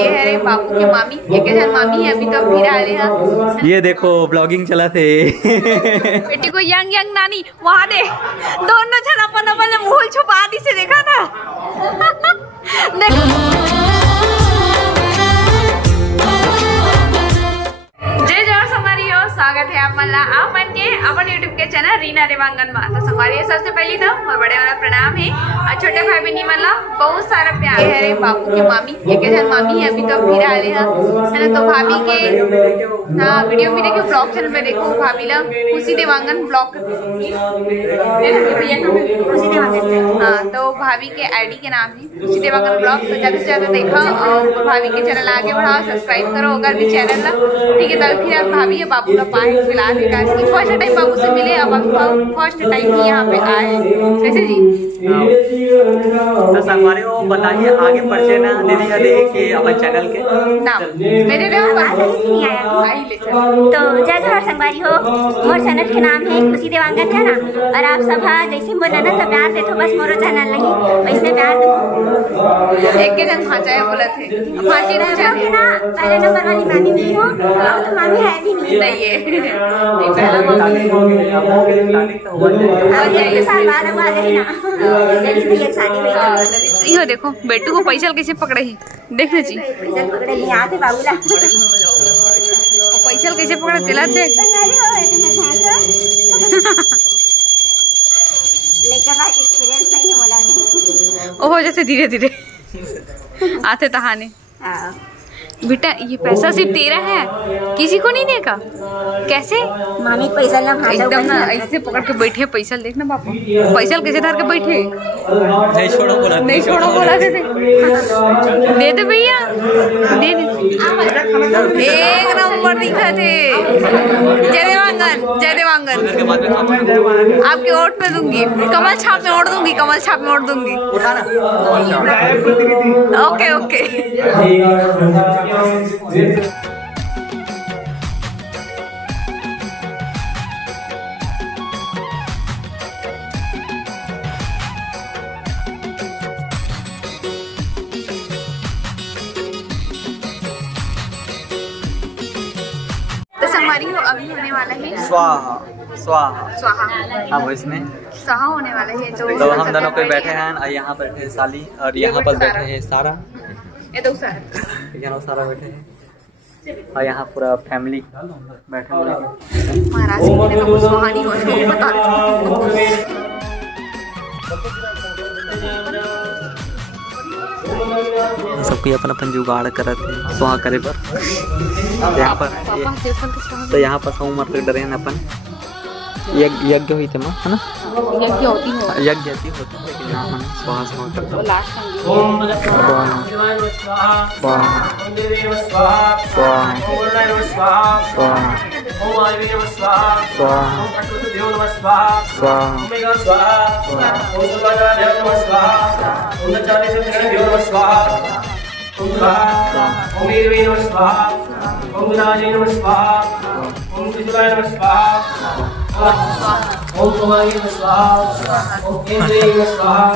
ये है रे बाबू की मामी, ये के जन मामी है अभी तो फिर आ रहे हैं। ये देखो ब्लॉगिंग चला थे। बेटी को यंग यंग नानी वहाँ दे दोनों जन अपन अपन मुंह छुपा दी से देखा था। देखो जय जय संगवारी हो, स्वागत है आप मन आप मन के अपन यूट्यूब के चैनल रीना देवांगन में। तो संगवारी सबसे पहले तो और बड़े वाला प्रणाम है और छोटे भाई बहनी मन बहुत सारा प्यार है रे बाबू की मामी, ये के जन मामी है अभी तो फिर आ रहे हैं ना। तो भाभी के वीडियो में देखो, ब्लॉग चैनल में देखो भाभी ला खुशी देवांगन ब्लॉग। हाँ तो भाभी के आईडी के नाम है खुशी देवांगन ब्लॉग। तो ज्यादा से ज्यादा देखो और भाभी के चैनल आगे बढ़ाओ, सब्सक्राइब करो अगर भी चैनल ला, ठीक है। तब फिर भाभी है बाबू का पाए फिलहाल फर्स्ट टाइम बाबू से मिले, अब फर्स्ट टाइम ही यहाँ पे आए। कैसे जी तो संगवारी को बताइए आगे परिचय ना दीदी का दे कि अपन चैनल के नाम मेरे तो जय जोहर संगवारी हो, मोर चैनल के नाम है खुशी देवांगन है ना। और आप सब जैसे मोर ननद का प्यार देते बस मोरो चैनल लगी वैसे प्यार दो। एक के जन भाचा है बोला थे भाची ना पहले नंबर वाली मामी नहीं हो तो मामी है भी नहीं है पहला। देखो बेटू को पैसा कैसे पकड़े ही देखना जी, पैसा कैसे पकड़े दिला देख। ओहो जैसे धीरे धीरे आते तहाने। बेटा ये पैसा सिर्फ तेरा है, किसी को नहीं देगा। कैसे मामी पैसा ना एकदम ना ऐसे पकड़ के बैठे पैसा देखना बापू, पैसा कैसे धर के बैठे नहीं छोड़ो बोला दे दे भैया दे एक नंबर दिखा थे। जय देवांगन आपके वोट में दूंगी, कमल छाप में ओढ़ दूंगी, कमल छाप में ओढ़ दूंगी। ओके ओके तो हमारी अभी होने वाला है स्वाहा अब इसमें स्वाहा होने वाला है। तो हम दोनों कोई बैठे हैं और यहाँ पर बैठे साली और यहाँ पर बैठे हैं सारा, ये तो सारा बैठे हैं और यहाँ पूरा फैमिली बैठे हुए हैं। महाराज सुहानी हो बता सबको अपन अपन जुगाड़ करते हैं सुहा करे पर। यहाँ पर तो यहाँ पर सौ मर डरे हैं अपन यज्ञ हुई थे माँ है ना, यज्ञ होती है लेकिन यहाँ मन स्वाहा स्वाहा करता ओम कुमारी स्वाहा, ओम इंद्रिय स्वाहा,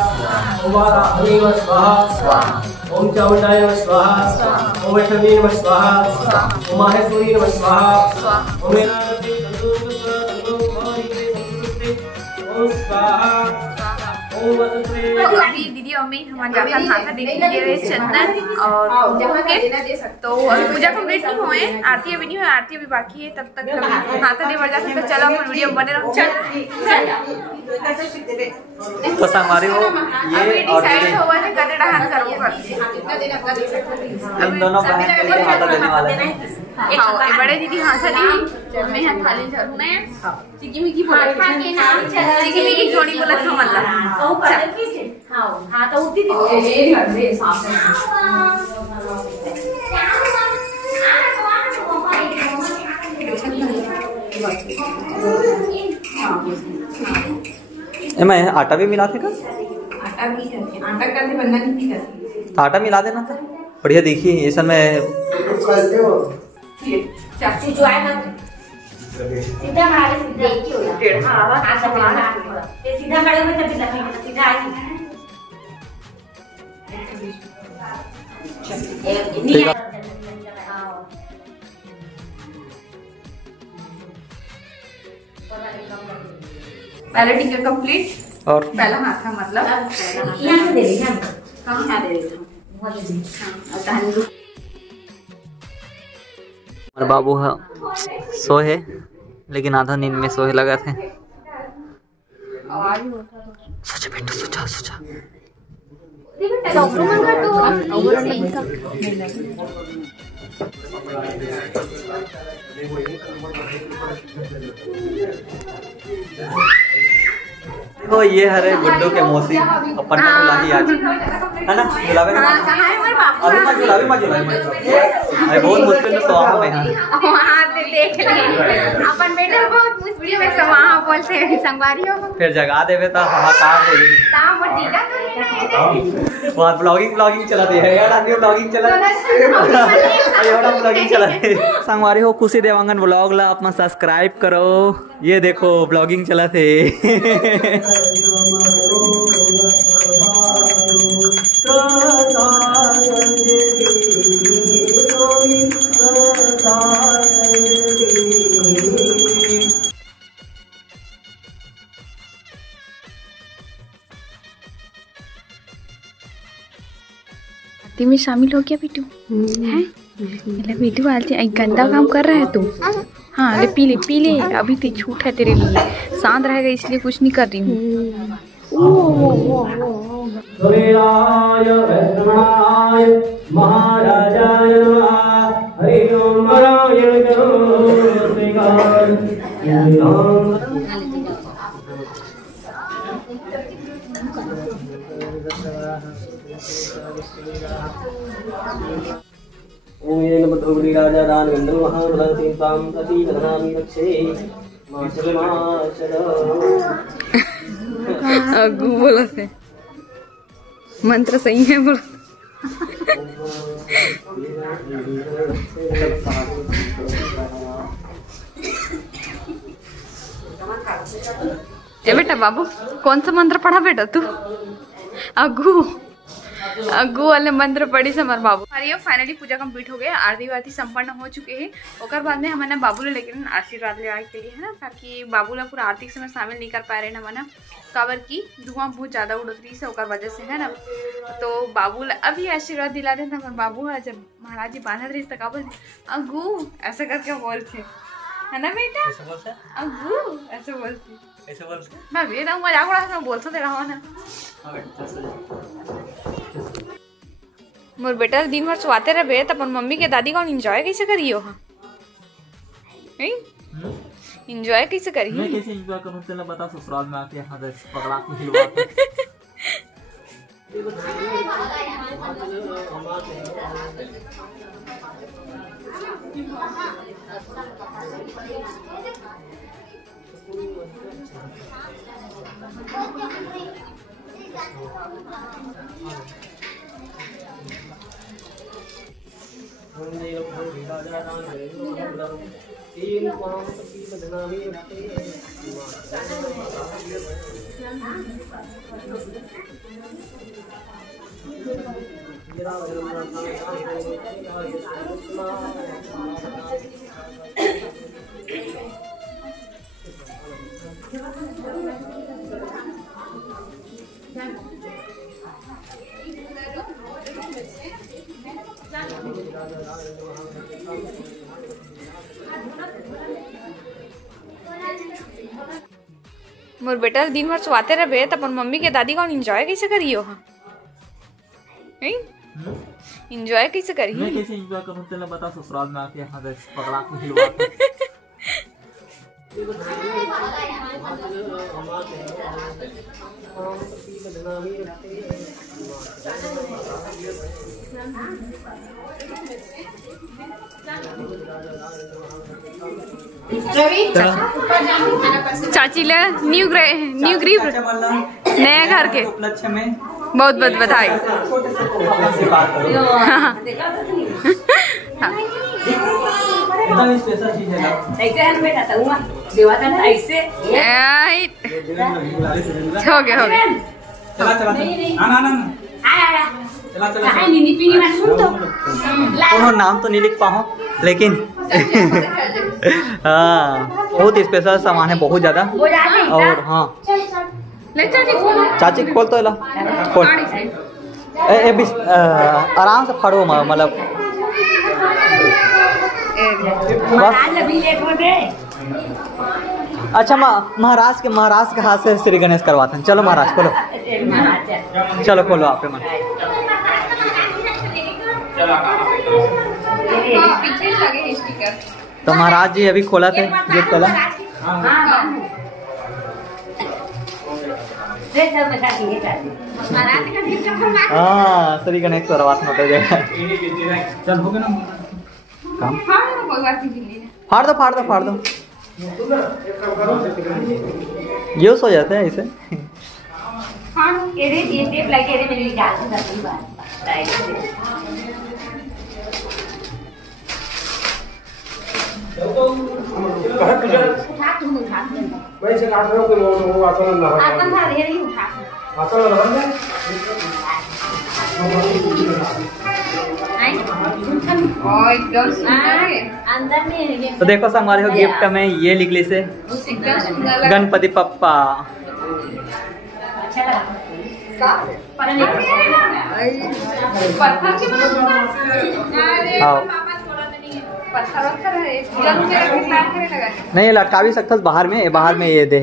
ओम वाराहनी स्वाहा, ओम चामुंडाय स्वाहा, ओम वैष्णवी स्वाहा, ओम माहेश्वरी स्वाहा, ओम ओम स्वाहा। तो अभी दीदी और मैं हमारे जाकर हाथा देखिए चंदन और पूजा के, तो अभी पूजा कंप्लीट नहीं हुए, आरती अभी नहीं हुई, आरती अभी बाकी है। तब तक हाथा दे बढ़ जाते तो चलो अपन वीडियो बने रहो। चल तो हमारे वो ये डिसाइड हुआ है कदे डहान करबो करते हम दोनों बहन को हाथा देने वाले हैं। हाँ बड़े दीदी हाथा दी मैं हाथ थाली धरना है चिकी मिकी बोला चिकी मिकी जोड़ी बोला था मतलब हाँ तो उतनी थी मैं आटा भी मिला थे का? आटा भी करते, आटा करते बनना नहीं करते। आटा मिला देना था बढ़िया। देखिए ये समय चाचू जो है ना सीधा मारे सीधा एक ही हो जाता है। हां ऐसा बनाना ये सीधा खड़े हुए तब सीधा सीधा आएगी। ठीक है। पहले टीका कंप्लीट और पहला हाथ का मतलब यहाँ दे देंगे हम। यहाँ दे देते हैं। हमारे बाबू सोए लेकिन आधा नींद में सोए लगा थे। सोचा बेटा सोचा सोचा। देखो ये हरे गुड्डू के मौसी अपन का दुलाही आज है ना दुलावे ना अभी मत दुलावे अरे बहुत मुश्किल में सोआ मैं वहाँ देख ले अपन बेटा बहुत मुश्किल में वहाँ बोलते हैं संगवारियों को फिर जगा देवे तो हाहाकार हो जाएगी। वहाँ ब्लॉगिंग चलाती है यार आदमी ब्लॉगिंग चलाते संगवारी हो खुशी देवांगन ब्लॉग ला अपना सब्सक्राइब करो। ये देखो ब्लॉगिंग चलाते आरती में शामिल हो गया बिट्टू है। बिट्टू आरती गंदा काम कर रहा है तू। हाँ ले पी ले अभी तो छूट है तेरे लिए। शांत रहेगा इसलिए कुछ नहीं कर रही हूँ। ओम ये नमः भगवती राजा दान गंधर्व महाबल तीर्थाम अति दधामि रक्षे माचल अगू बोला थे मंत्र सही है बोला। ए बेटा बाबू कौन सा मंत्र पढ़ा बेटा तू? अगू वाले मंत्र पढ़ी से हमारे बाबू। हमारी फाइनली पूजा कंप्लीट हो गया। आरती वारती संपन्न हो चुके हैं। और बाद में हमने बाबू ले लेकिन आशीर्वाद ले आए के लिए है ना, ताकि बाबू ला पूरा आरती समय शामिल नहीं कर पा रहे ना मना काबर की धुआं बहुत ज्यादा उड़त रही से ओकर वजह से है ना। तो बाबू ला अभी आशीर्वाद दिला देता हमारे बाबू है। जब महाराज जी बांधत रही तो काबर अगू ऐसा करके बोलते है ना बेटा अगू ऐसे बोलते मैं भी ना मजाक उड़ा मैं बोलता दे रहा ना। मोर बेटा दिन भर सोते रहे तो अपन मम्मी के दादी कौन एंजॉय कैसे करियो? हाँ एंजॉय कैसे करियो? मैं कैसे एंजॉय करूं चलो बता। ससुराल में आके यहां से पकड़ा के हिलवाते मोर बेटा दिन भर सोते रहे तो अपन मम्मी के दादी कौन एंजॉय कैसे करियो? हाँ एंजॉय कैसे करियो? मैं कैसे एंजॉय करूं चलो बता। ससुराल में आके यहां से पकड़ा के हिलवाते चाची ले न्यू ग्रीव नया घर के उपलक्ष्य में बहुत बहुत बधाई। स्पेशल चीज है हो गया चला चला ना ना उन्होंने नाम तो नहीं लिख पाऊँ लेकिन हाँ बहुत स्पेशल सामान है, बहुत ज़्यादा। और हाँ चाची खोल तो ला खोल आराम से फाड़ो मतलब बस। अच्छा महाराज के हाथ से श्री गणेश करवाते हैं। चलो महाराज खोलो, चलो खोलो आप मन। तो महाराज जी अभी खोला थे, गेट खोला। हाँ श्री गणेश करवाते होते जगह। चल हो गया ना काम। फाड़ दो यूज हो जाता है ऐसे। तो देखो हमारे हो गिफ्ट में ये लिख ली से गणपति पप्पा। नहीं लटका भी सकता बाहर में ये दे।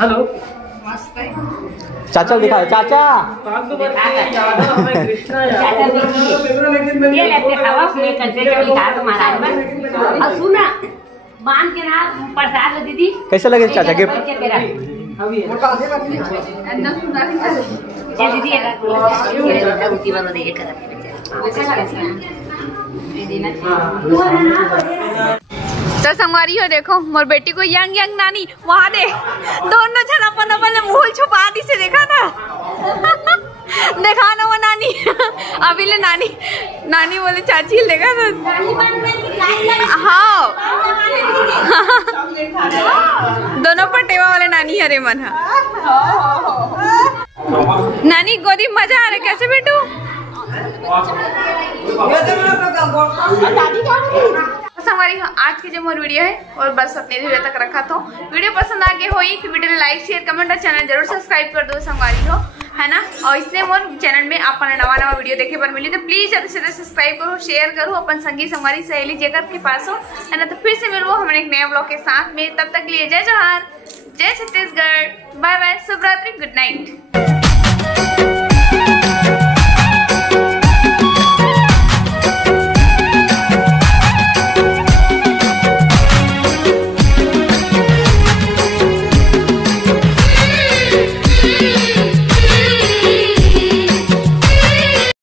हेलो चाचा दिखा चाचा। दीदी कैसे लगे चाचा गिफ्ट? तो संगवारी हो देखो मोर बेटी को यंग नानी वहाँ दे दोनों जन अपन मूल छुपा दी से देखा था। देखा ना वो नानी अभी ले नानी बोले चाची देखा था। हाँ दोनों पटेवा वाले नानी हरे मन है। नानी गोदी मजा आ रहा कैसे बेटू? हमारी आज की जो मोर वीडियो है और बस अपने वीडियो तक रखा तो वीडियो पसंद आ गई होई तो वीडियो लाइक शेयर कमेंट और चैनल जरूर सब्सक्राइब कर दो संगवारी हो है ना। और इसलिए मोर चैनल में अपन नवा वीडियो देखे पर मिली तो प्लीज ज्यादा से ज्यादा सब्सक्राइब करो शेयर करो अपन संगी संगवारी सहेली जगह के पास हो है ना। तो फिर से मिलो हमारे एक नए ब्लॉग के साथ में, तब तक लिए जय जोहार, जय छत्तीसगढ़, बाय बाय, शुभ रात्रि, गुड नाइट।